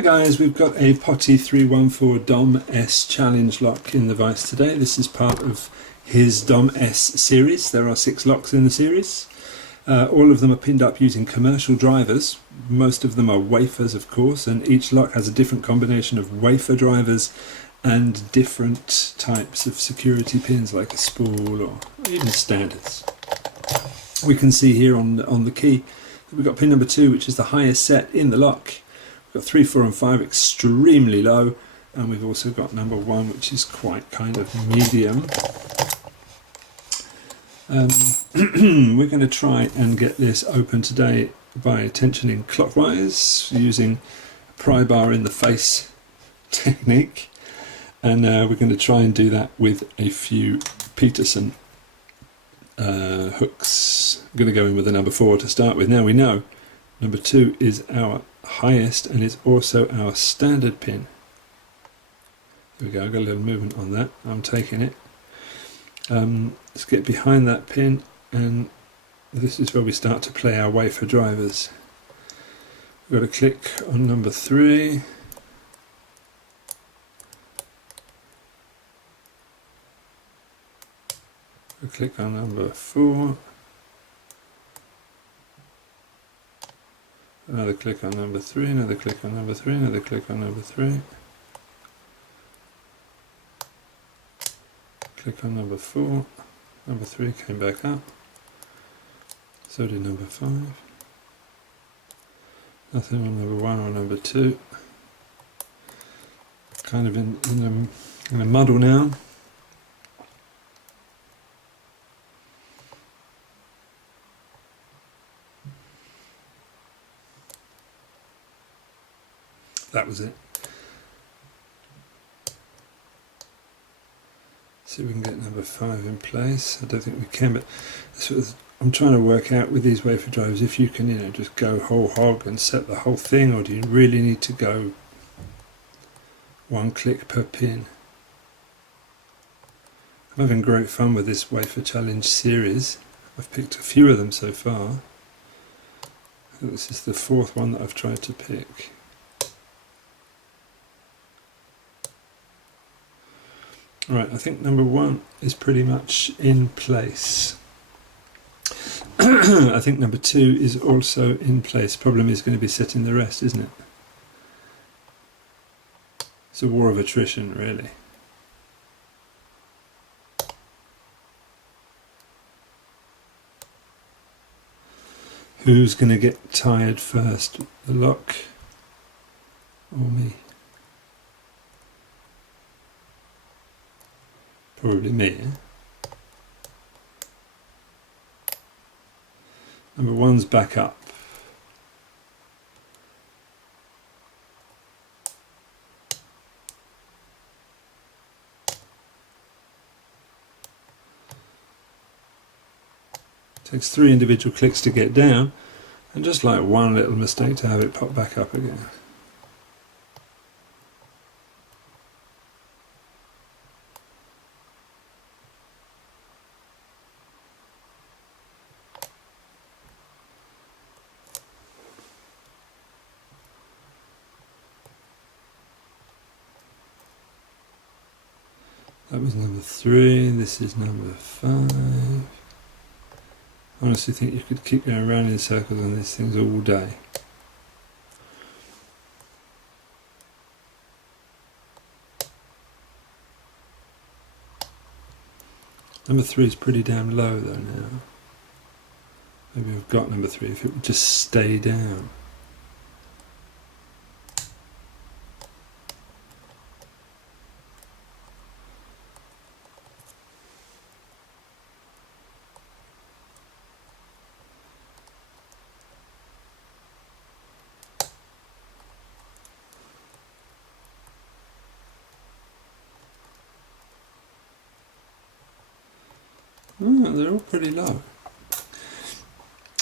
Hi guys, we've got a Potti314 Dom S challenge lock in the vise today. This is part of his Dom S series. There are 6 locks in the series. All of them are pinned up using commercial drivers. Most of them are wafers, of course, and each lock has a different combination of wafer drivers and different types of security pins like a spool or even standards. We can see here on the key that we've got pin number 2, which is the highest set in the lock. We've got 3, 4 and 5 extremely low, and we've also got number 1, which is quite kind of medium. We're going to try and get this open today by tensioning clockwise using pry bar in the face technique, and we're going to try and do that with a few Peterson hooks. I'm going to go in with the number 4 to start with. Now we know number 2 is our highest and it's also our standard pin. There we go, I've got a little movement on that, I'm taking it. Let's get behind that pin, and this is where we start to play our wafer drivers. We've got to click on number 3. We'll click on number 4. Another click on number 3, another click on number 3, another click on number 3. Click on number 4. Number 3 came back up. So did number 5. Nothing on number 1 or number 2. Kind of in a muddle now. That was it. See if we can get number 5 in place. I don't think we can, but that's what I'm trying to work out with these wafer drivers. If you can, just go whole hog and set the whole thing, or do you really need to go 1 click per pin? I'm having great fun with this wafer challenge series. I've picked a few of them so far. This is the 4th one that I've tried to pick. Right, I think number 1 is pretty much in place. I think number 2 is also in place. Problem is going to be setting the rest, isn't it? It's a war of attrition, really. Who's going to get tired first, the lock or me? Probably me. Number 1's back up. Takes 3 individual clicks to get down, and just like one little mistake to have it pop back up again. That was number 3, this is number 5. I honestly think you could keep going around in circles on these things all day. Number 3 is pretty damn low though now. Maybe I've got number 3 if it would just stay down. They're all pretty low.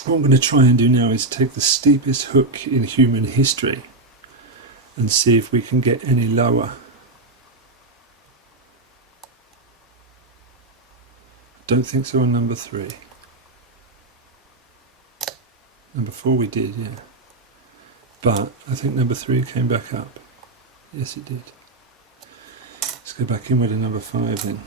What I'm going to try and do now is take the steepest hook in human history and see if we can get any lower. Don't think so on number 3. Number 4 we did, yeah. but I think number 3 came back up. Yes, it did. Let's go back in with a number 5 then.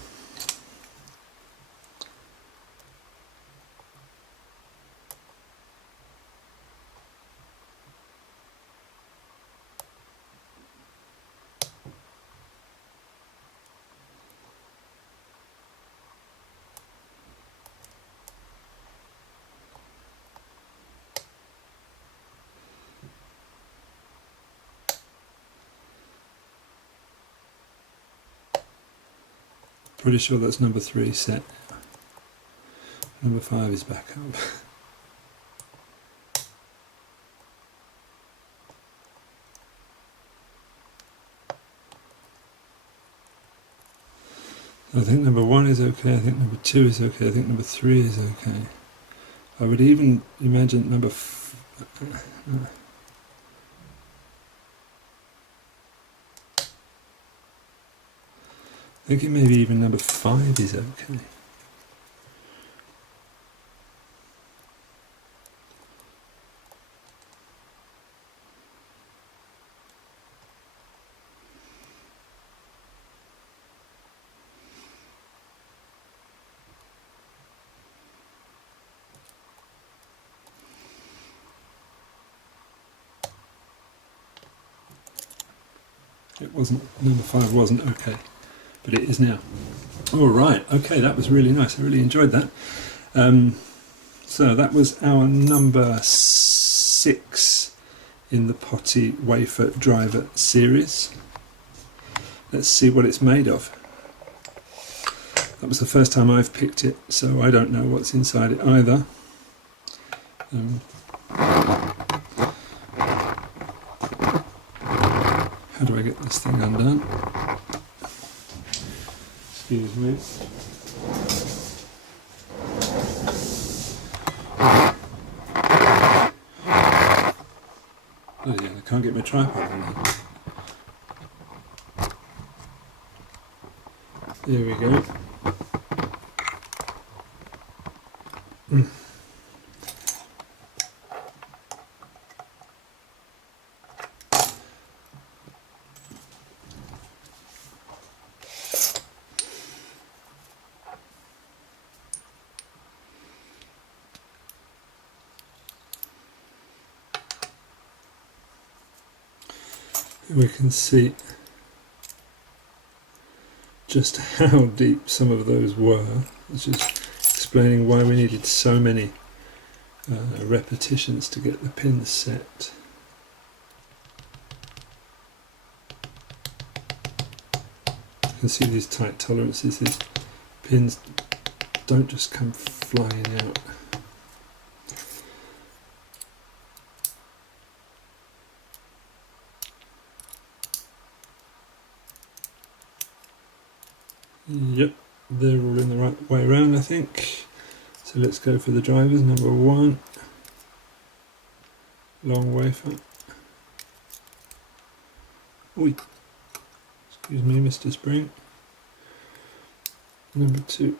Pretty sure that's number 3 set. Number 5 is back up. I think number 1 is okay, I think number 2 is okay, I think number 3 is okay. I would even imagine number thinking maybe even number 5 is okay. It wasn't, number 5 wasn't okay, but it is now. All right, okay, that was really nice. I really enjoyed that. So that was our number 6 in the Potti wafer driver series. Let's see what it's made of. That was the first time I've picked it, so I don't know what's inside it either. How do I get this thing undone? Excuse me. Oh yeah, I can't get my tripod on there. There we go. We can see just how deep some of those were. It's just explaining why we needed so many repetitions to get the pins set. You can see these tight tolerances, these pins don't just come flying out. Yep, they're all in the right way around, I think. So let's go for the drivers. Number 1, long wafer. Oi, excuse me, Mr. Spring. Number 2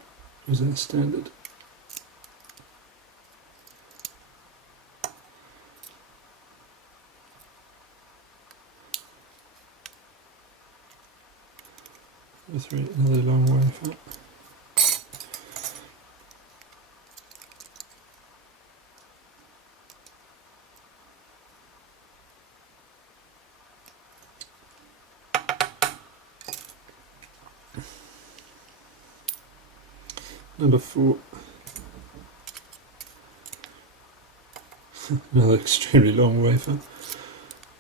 was our standard. Number 3, another long wafer. Number 4, another extremely long wafer.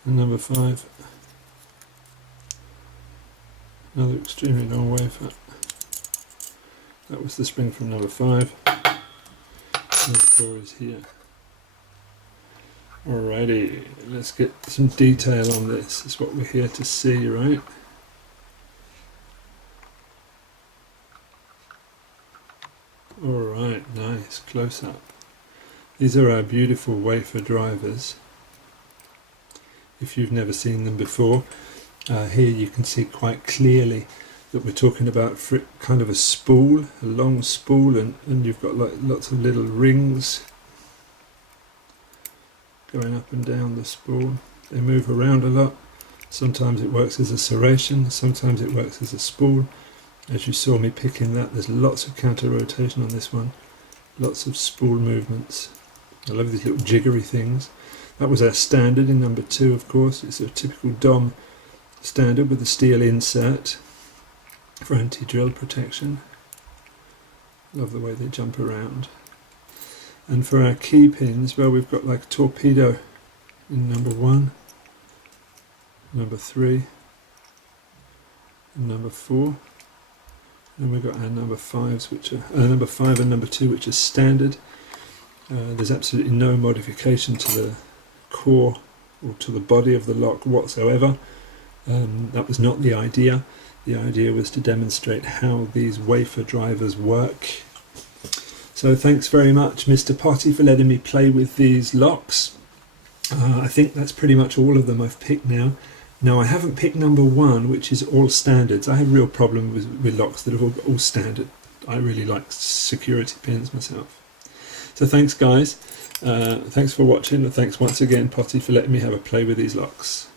And number 5, another extremely long wafer. That was the spring from number 5. Number 4 is here. Alrighty, let's get some detail on this. It's what we're here to see, right? Alright, nice, close up. These are our beautiful wafer drivers. If you've never seen them before, here you can see quite clearly that we're talking about kind of a spool, a long spool, and you've got like lots of little rings going up and down the spool. They move around a lot. Sometimes it works as a serration, sometimes it works as a spool. As you saw me picking that, there's lots of counter rotation on this one. Lots of spool movements. I love these little jiggery things. That was our standard in number 2, of course. It's a typical Dom standard with a steel insert for anti-drill protection. Love the way they jump around. And for our key pins, well, we've got like a torpedo in number 1, number 3, and number 4. And we've got our number 5s, which are number 5 and number 2, which are standard. There's absolutely no modification to the core or to the body of the lock whatsoever. That was not the idea. The idea was to demonstrate how these wafer drivers work. So thanks very much, Mr. Potti, for letting me play with these locks. I think that's pretty much all of them I've picked now. Now, I haven't picked number 1, which is all standards. I have a real problem with locks that are all standard. I really like security pins myself. So thanks, guys. Thanks for watching, and thanks once again, Potti, for letting me have a play with these locks.